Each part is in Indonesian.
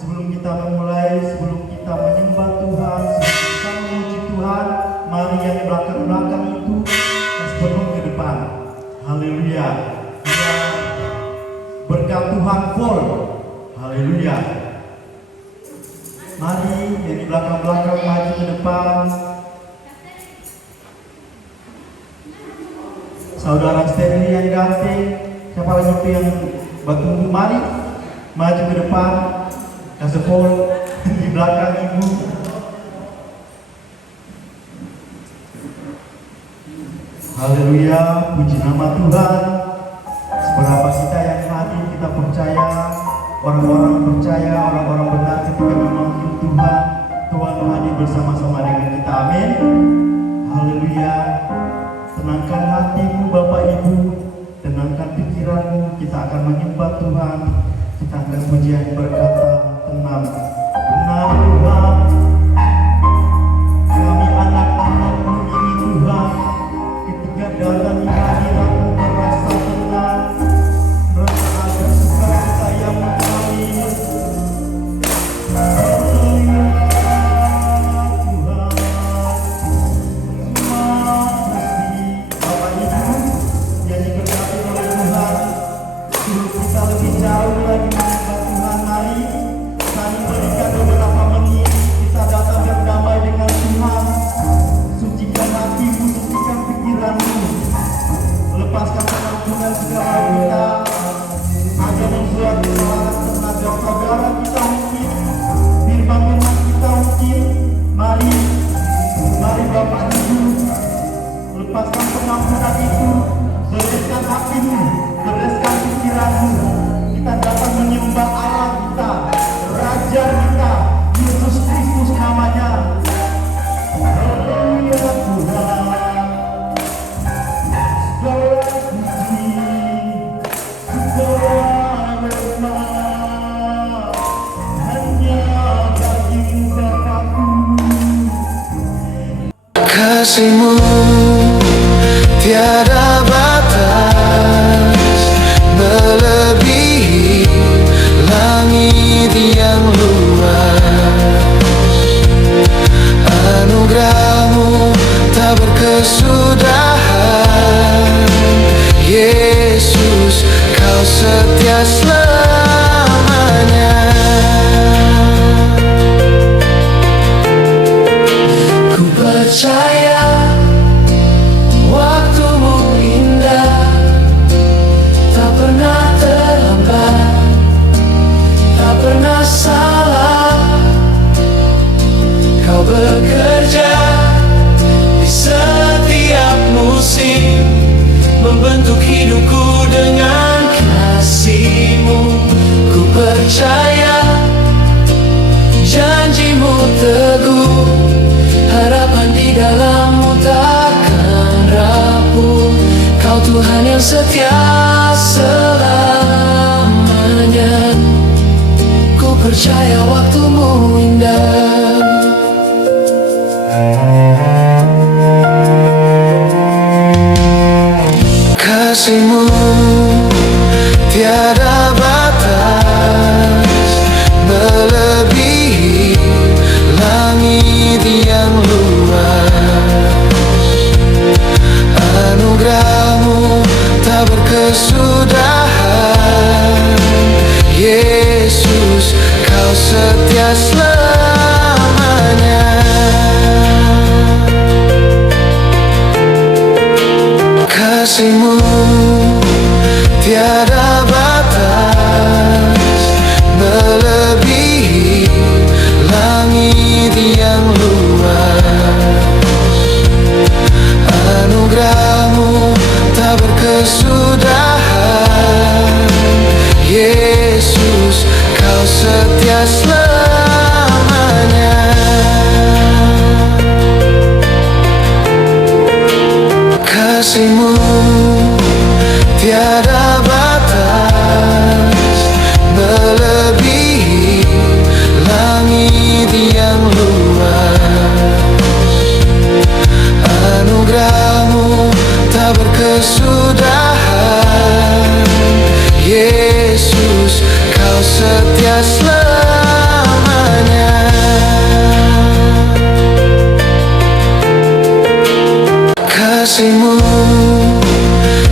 Sebelum kita memulai, sebelum kita menyembah Tuhan, sebelum kita memuji Tuhan, mari yang belakang-belakang itu sebelum ke depan. Haleluya. Biar berkat Tuhan full. Haleluya. Mari yang di belakang-belakang maju ke depan. Saudara Stanley yang ganteng, siapa lagi itu yang bertunggu, mari maju ke depan. Kasih full di belakang ibu. Haleluya, puji nama Tuhan. Seberapa kita yang hadir, kita percaya, orang-orang percaya, orang-orang benar ketika memanggil Tuhan, Tuhan hadir bersama-sama dengan kita. Amin. Haleluya. Tenangkan hatimu Bapak Ibu, tenangkan pikiranmu. Kita akan menyembah Tuhan. Kita akan pujian berkata, tenang, benar Tuhan, kami anak-anakmu ini Tuhan. Ketika datang di hadiratmu merasa tenang, merasa ada sukacita yang mengalir. Haleluya Tuhan, makasih. Bapak Ibu yang diberkati oleh Tuhan, sebelum kita lebih jauh lagi menyembah Tuhan, mari kami berikan beberapa menit kita datang berdamai dengan Tuhan. Sucikan hatimu, sucikan pikiranmu, lepaskan pengampunan segala kita. Ada membuat kesalahan terhadap saudara kita mungkin, firman-firman kita mungkin. Mari Bapak Ibu, lepaskan pengampunan itu, bereskan hatimu, bereskan pikiranmu. Kita datang menyembah Allah kita, Raja kita, Yesus Kristus namanya. Haleluya Tuhan, segala puji, segala hormat hanya bagimu Bapakku. Kasih-Mu tiada batas, melebihi langit yang luas. Anugerah-Mu tak berkesudahan. Yesus, Kau setia selamanya. Ku percaya waktu-Mu indah, tak pernah terlambat, tak pernah salah. Kau bekerja di setiap musim, membentuk hidupku dengan kasih-Mu. Ku percaya janji-Mu teguh, harapan di dalam-Mu takkan rapuh. Kau Tuhan yang setia selamanya. Ku percaya waktu-Mu indah. Kasih-Mu tiada batas, melebihi langit yang luas. Anugerah-Mu tak berkesudahan. Yesus, Kau setia selamanya. Kasih-Mu tiada batas, melebihi langit yang luas. Anugerah-Mu tak berkesudahan. Yesus, Kau setia selamanya. Kasih-Mu tiada batas, melebihi langit yang luas. Anugerah-Mu tak berkesudahan. Yesus, Kau setia selamanya. kasihmu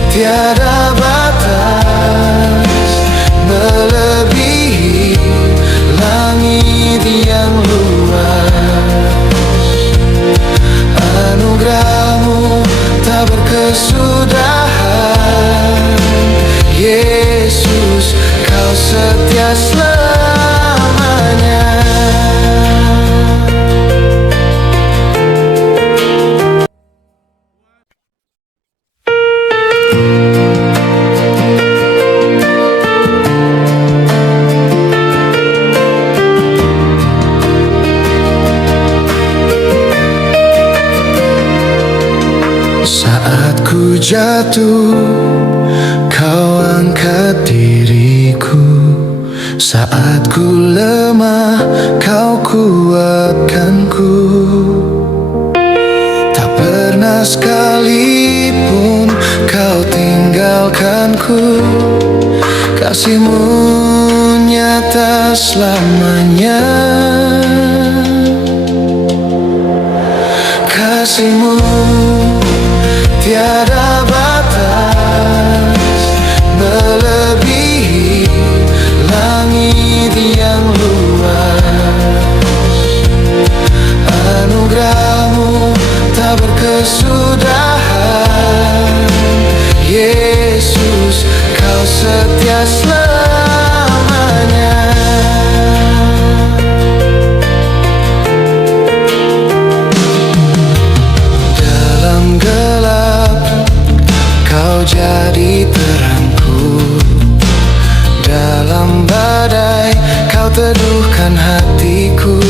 tiada batas, melebihi langit yang luas. Anugerahmu tak berkesudahan, Yesus, kau setia selamanya. Saat ku jatuh, kau angkat diriku. Saat ku lemah, kau kuatkanku. Tak pernah sekalipun kau tinggalkanku. Kasihmu nyata selamanya. Kasihmu tiada batas, melebihi langit yang luas. Anugerahmu tak berkesudahan, Yesus, kau setia selamanya. Dalam gelap kau jadi terangku, dalam badai kau teduhkan hatiku.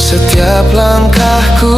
Setiap langkahku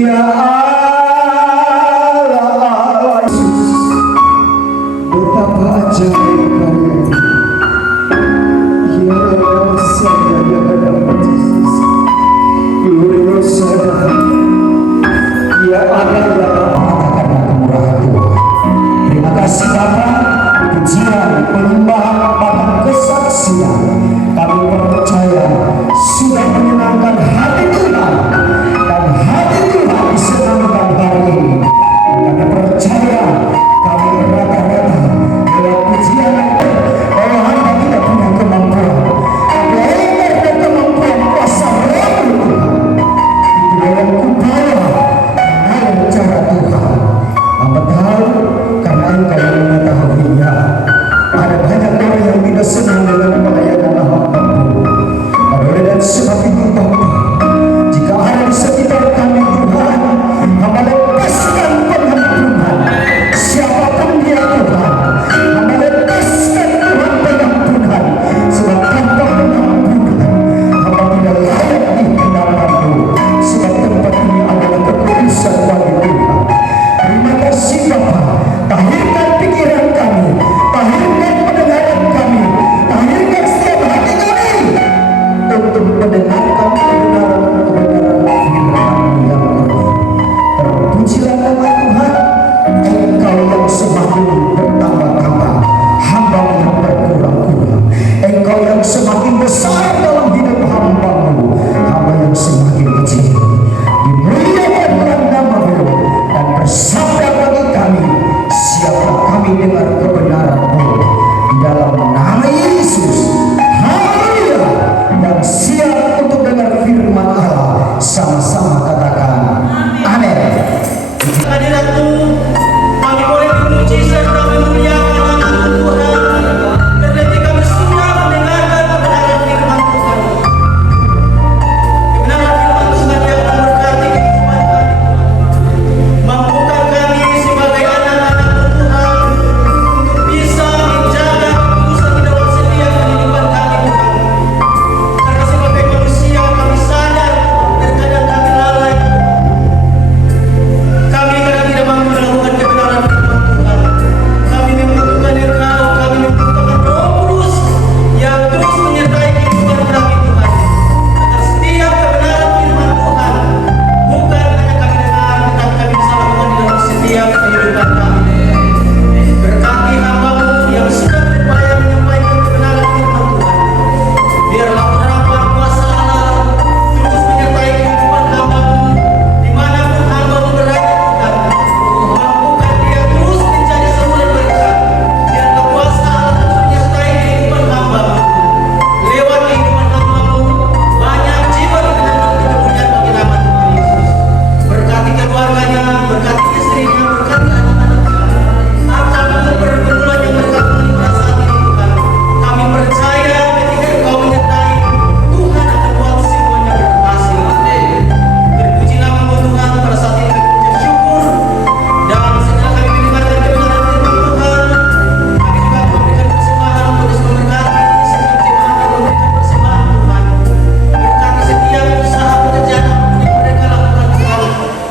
Ya Allah, Yesus, betapa ajaib karya-Mu. Ya Rabbana, ya Rabbana, Yesus, gloriosa, ya Allah, ya Bapa, karena kemurahan Tuhan. Terima kasih Bapa, pujian, penyembahan, bahkan kesaksian kami percaya sudah menyenangkan hati Tuhan, dan hati Tuhan disenangkan hari ini. Kami percaya kami berkata-kata lewat pujian bahwa hamba tidak punya kemampuan, melainkan ada kemampuan kuasa Roh Tuhan. Itulah yang kupaya mengalir cara Tuhan. Hamba tahu karena Engkau yang mengetahuinya. Ada banyak orang yang tidak senang dengan pelayanan hamba-Mu. Oleh dan sebab itu Bapa, jika ada di sekitar kami Tuhan, hamba lepaskan pengampunan. Siapapun dia Tuhan, hamba lepaskan Tuhan pengampunan. Sebab tanpa pengampunan, hamba tidak layak di hadapan-Mu. Sebab tempat ini adalah kekudusan bagi Tuhan. Terima kasih Bapa, tahirkan pikiran kami, tahirkan pendengaran kami, tahirkan setiap hati kami untuk mendengarkan kebenaran-kebenaran firman-Mu yang murni. Terpujilah nama Tuhan, Engkau yang semakin bertambah-tambah, hamba-Mu yang berkurang-kurang. Engkau yang semakin besar dalam hidup hamba-Mu, hamba yang semakin kecil. Dimuliakanlah nama-Mu dan bersabda bagi kami, siaplah kami dengar kebenaran-Mu di dalam nama Yesus. Haleluya. Dan siap untuk dengar firman Allah. Sama-sama katakan amin. Hadirat-Mu, kami boleh memuji serta memuliakan nama Tuhan, karena kami sudah mendengarkan kebenaran firman Tuhan. Kebenaran firman Tuhan yang memberkati kehidupan kami, mampukan kami sebagai anak-anak Tuhan untuk bisa menjaga kekudusan di dalam setiap kehidupan kami Tuhan. Karena sebagai manusia kami sadar terkadang kami lalai. Kami kadang tidak mampu melakukan kebenaran firman Tuhan. Kami membutuhkan Engkau, kami membutuhkan Roh Kudus yang terus menyertai kehidupan kami Tuhan. Agar setiap kebenaran firman Tuhan bukan hanya kami dengar, tetapi kami bisa lakukan di dalam setiap kehidupan kami. Berkati hamba-Mu yang sudah berupaya menyampaikan kebenaran firman Tuhan. Biarlah penerapan kuasa Allah terus menyertai kehidupan hamba-Mu dimanapun hamba-Mu berada Tuhan. Mampukan dia terus menjadi saluran berkat. Biarlah kuasa Allah terus menyertai kehidupan hamba-Mu. Lewat kehidupan hamba-Mu banyak jiwa dibenarkan kemuliaan bagi nama Tuhan Yesus. Berkati keluarganya, berkati istrinya, berkati anak-anaknya. Apapun pergumulan yang mereka temui pada saat ini Tuhan, kami percaya ketika Engkau menyertai, Tuhan akan buat semuanya berhasil. Terpuji nama-Mu Tuhan, pada saat ini kami mengucap syukur. Dan setelah kami mendengarkan kebenaran firman Tuhan, kami juga memberikan persembahan untuk terus memberkati setiap jemaat yang memberikan persembahan Tuhan. Berkati setiap usaha pekerjaan apapun yang mereka lakukan Tuhan,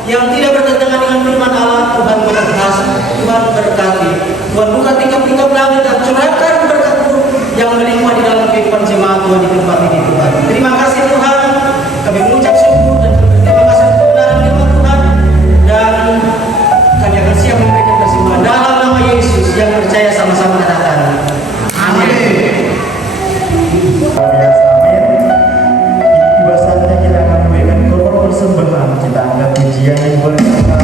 yang tidak bertentangan dengan firman Allah. Tuhan berkati, Tuhan berkati. Tuhan buka tingkap-tingkap langit dan curahkan berkat-Mu yang melimpah di dalam kehidupan jemaat Tuhan di tempat ini Tuhan. Terima kasih Tuhan. Kami mengucap syukur dan terima kasih untuk kebenaran firman Tuhan. Dan kami akan siap memberikan persembahan dalam nama Yesus yang percaya sama-sama katakan amin. Luar biasa, amin. Tiba saatnya kita akan memberikan korban persembahan. Kita angkat pujian yang berkat.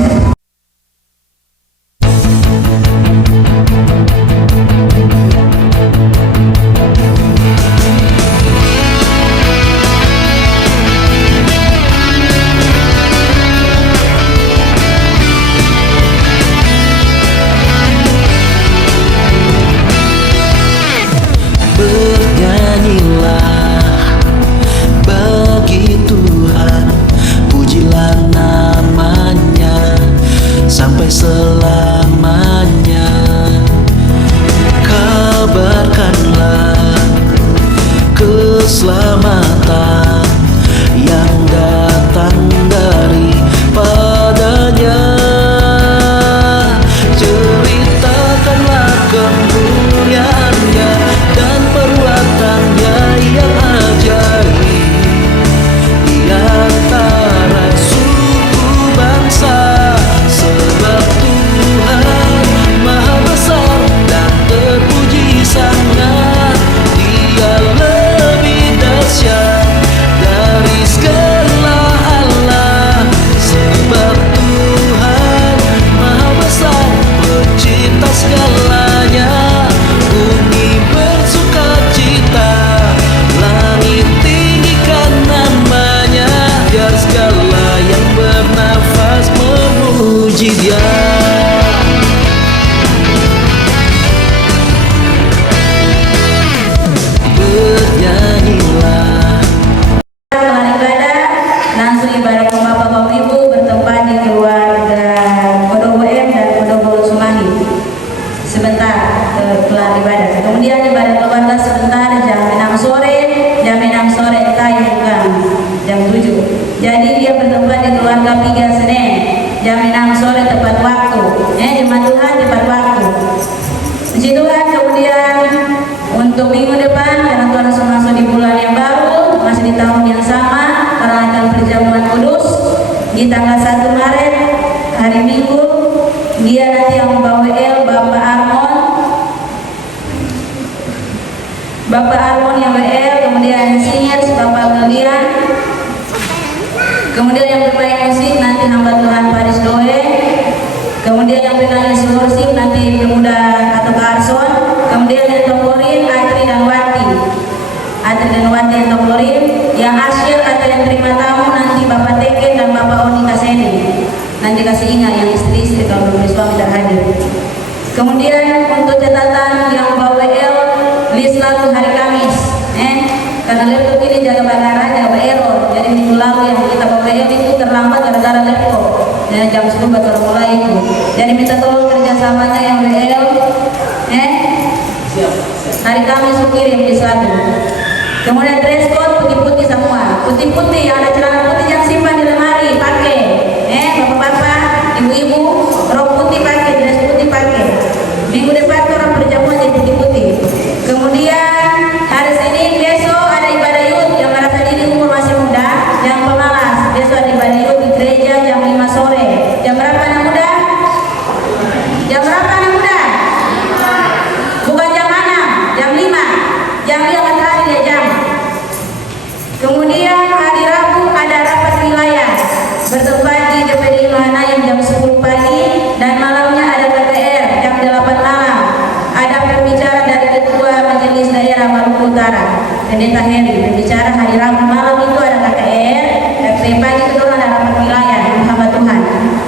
Bernyanyilah bagi Tuhan, pujilah namanya sampai selamanya. Kabarkanlah keselamatan yang datang dari puji Dia. Bernyanyilah. Kelar ibadah, langsung ibadah ke Bapak Ibu bertempat di keluarga Kodobo M dan Kodobo Sumahi. Sebentar kelar ibadah. Kemudian ibadah keluarga sebentar jam 6 sore, jam 6 sore time bukan jam 7. Jadi dia bertempat di keluarga Piga Senen jam 6 sore tepat waktu. Jemaat Tuhan tepat waktu. Puji Tuhan. Kemudian untuk minggu depan karena Tuhan langsung masuk di bulan yang baru, masih di tahun yang sama, peralatan perjamuan kudus di tanggal 1 Maret hari Minggu. Dia nanti yang membawa WL Bapak Armon yang WL, kemudian singers Bapak William, kemudian yang bermain musik nanti hamba Tuhan Paris Doe, kemudian yang penyanyi worship nanti pemuda atau Carson, kemudian yang tamborin Atri dan Wati yang tamborin, yang asyir atau yang terima tamu nanti Bapak Teken dan Bapak Oni Kaseni. Nanti kasih ingat yang istri-istri kalau suami tidak hadir. Kemudian untuk catatan yang bawa WL list lalu hari Kamis, karena laptop ini jaga bandara, jaga error. Jadi minggu lalu yang kita bawa WL itu terlambat gara-gara laptop. Jadi jam 10 baru mulai itu. Jadi minta tolong kerjasamanya yang WL, hari Kamis kirim di satu. Kemudian dress code putih-putih semua, putih-putih yang ada celana putih yang simpan di lemari pakai, bapak-bapak, ibu-ibu, rok putih pakai, dress putih pakai. Minggu depan orang perjamuan jadi putih-putih. Kemudian hari Senin besok ada ibadah youth yang merasa diri umur masih muda, yang pemalas. Besok ada ibadah youth di gereja jam 5 sore. Jam berapa anak muda? Jam berapa anak muda? Bukan jam 6, jam 5. Jam 5 matahari ya jam. Kemudian hari Rabu ada rapat wilayah bertempat di DPD Mahanaim jam 10 pagi dan malamnya ada KKR jam 8 malam. Ada pembicara dari Ketua Majelis Daerah Maluku Utara, Pendeta Heri. Pembicara hari Rabu malam itu ada KKR dan pagi itu ada rapat wilayah yang hamba Tuhan.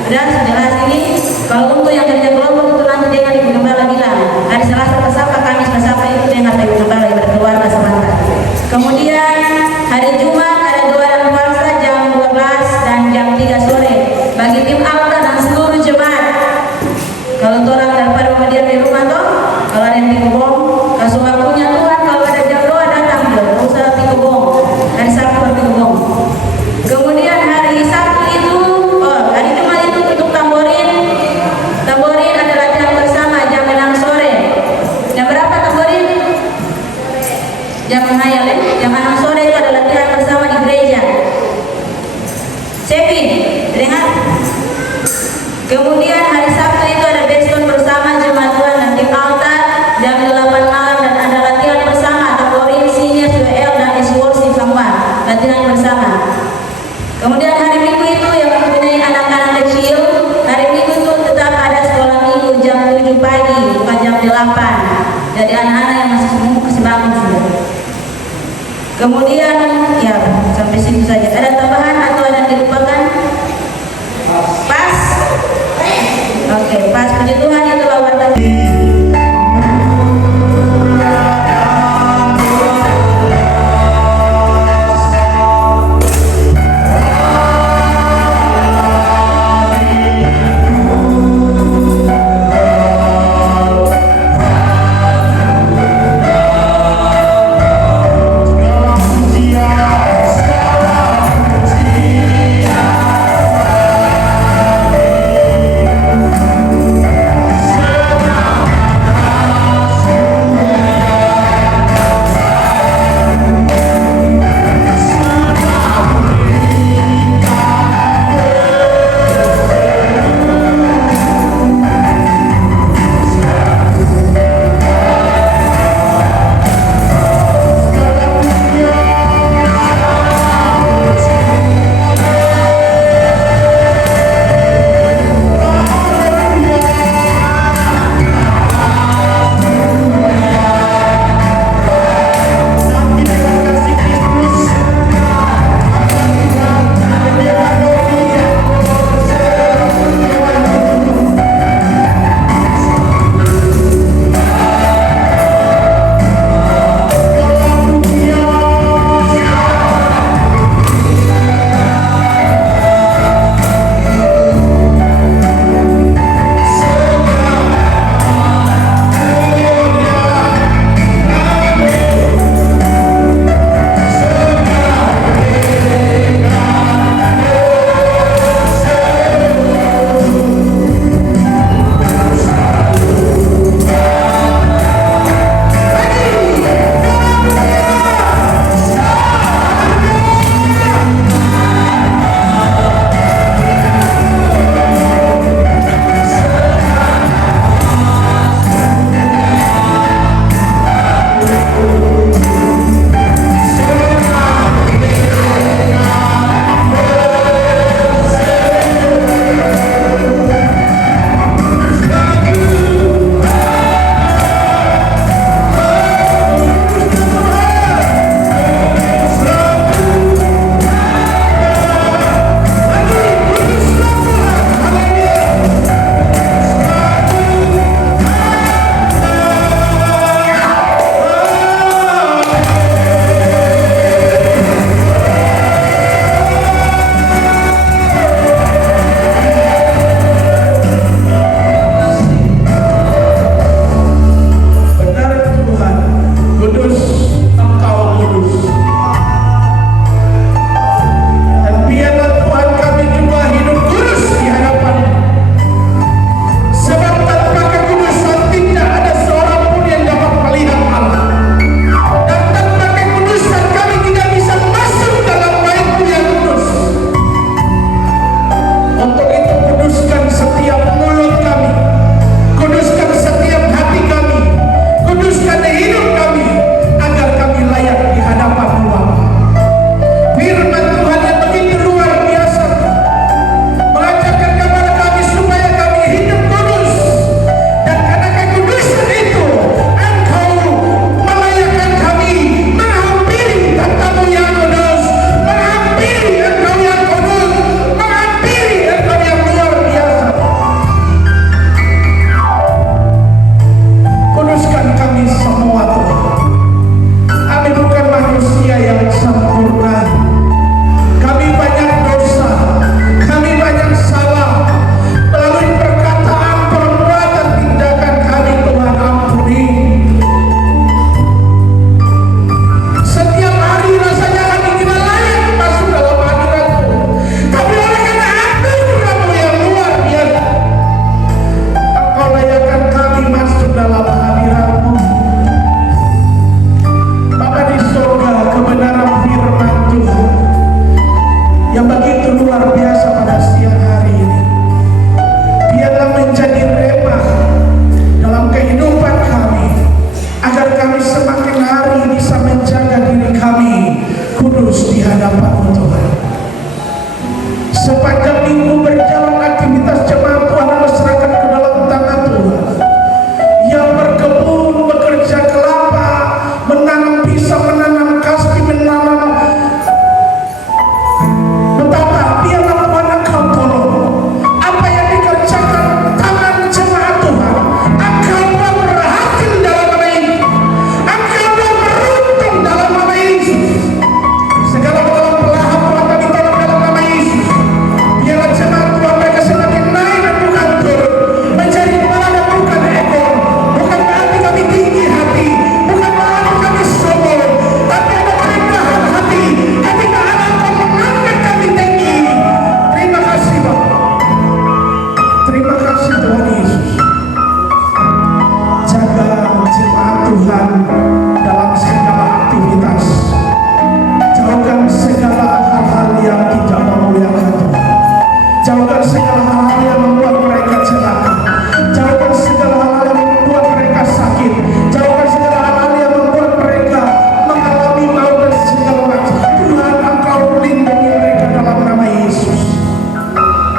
Dan sejelas ini kalau untuk yang kerja kelompok itu nanti dengan Ibu Gembala bilang hari Selasa bersama, Kamis bersama itu dengan Ibu Gembala berkeluarga sebentar. Kemudian hari Jumat ada doa dan puasa jam 12 dan jam 3 sore bagi tim Alta dan seluruh jemaat. Kalau orang daripada media di rumah toh, kalau ada yang tikobong, kasih waktunya Tuhan. Kalau ada jam doa datang dia, tidak usah tikobong. Hari Sabtu tikobong. Kemudian hari Sabtu itu, hari Jumat itu untuk tamborin ada latihan bersama jam 6 sore. Jam berapa tamborin? Jam menghayal jam 6 sore itu ada latihan bersama di gereja. Sepi, dengar. Kemudian hari Sabtu itu ada beskon bersama jemaat Tuhan dan tim altar jam 8 malam dan ada latihan bersama tamborin, senior, WL dan worship semua latihan bersama. Kemudian hari Minggu itu yang mempunyai anak-anak kecil, hari Minggu itu tetap ada sekolah minggu jam 7 pagi bukan jam 8. Jadi anak-anak yang masih bangun sudah. Kemudian ya sampai situ saja. Ada tambahan atau ada yang dilupakan? Pas? Oke, pas. Puji Tuhan, itulah warta. Pujian dalam segala aktivitas. Jauhkan segala hal-hal yang tidak memuliakan Tuhan. Jauhkan segala hal-hal yang membuat mereka celaka. Jauhkan segala hal-hal yang membuat mereka sakit. Jauhkan segala hal-hal yang membuat mereka mengalami maut dan segala macam. Tuhan, Engkau lindungi mereka dalam nama Yesus.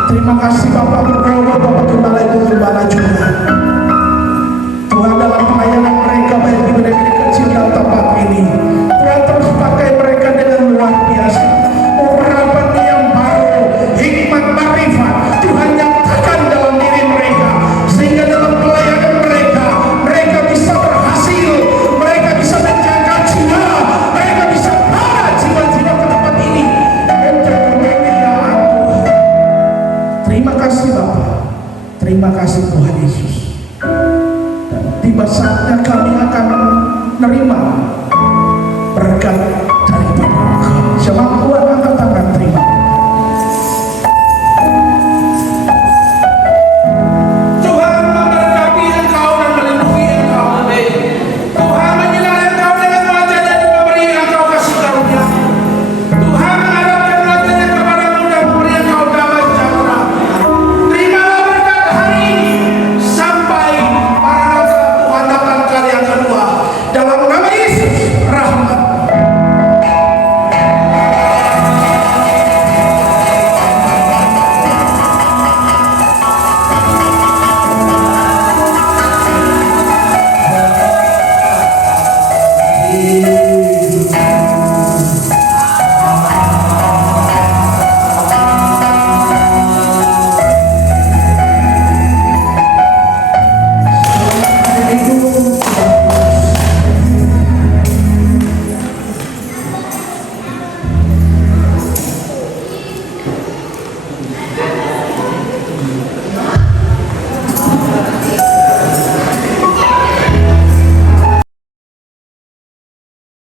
Terima kasih Bapak, berdoa Bapak Gembala Ibu Gembala juga. Tuhan, dalam pelayanan mereka baik di gereja kecil dalam tempat ini, Tuhan terus pakai mereka dengan luar biasa. Urapan yang baru, hikmat marifat Tuhan nyatakan dalam diri mereka, sehingga dalam pelayanan mereka, mereka bisa berhasil, mereka bisa menjaga jiwa, mereka bisa bawa jiwa-jiwa ke tempat ini untuk kemuliaan Tuhan. Terima kasih Bapak, terima kasih Tuhan Yesus. Dan tiba saatnya kami akan menerima berkat daripada Engkau. Shalom.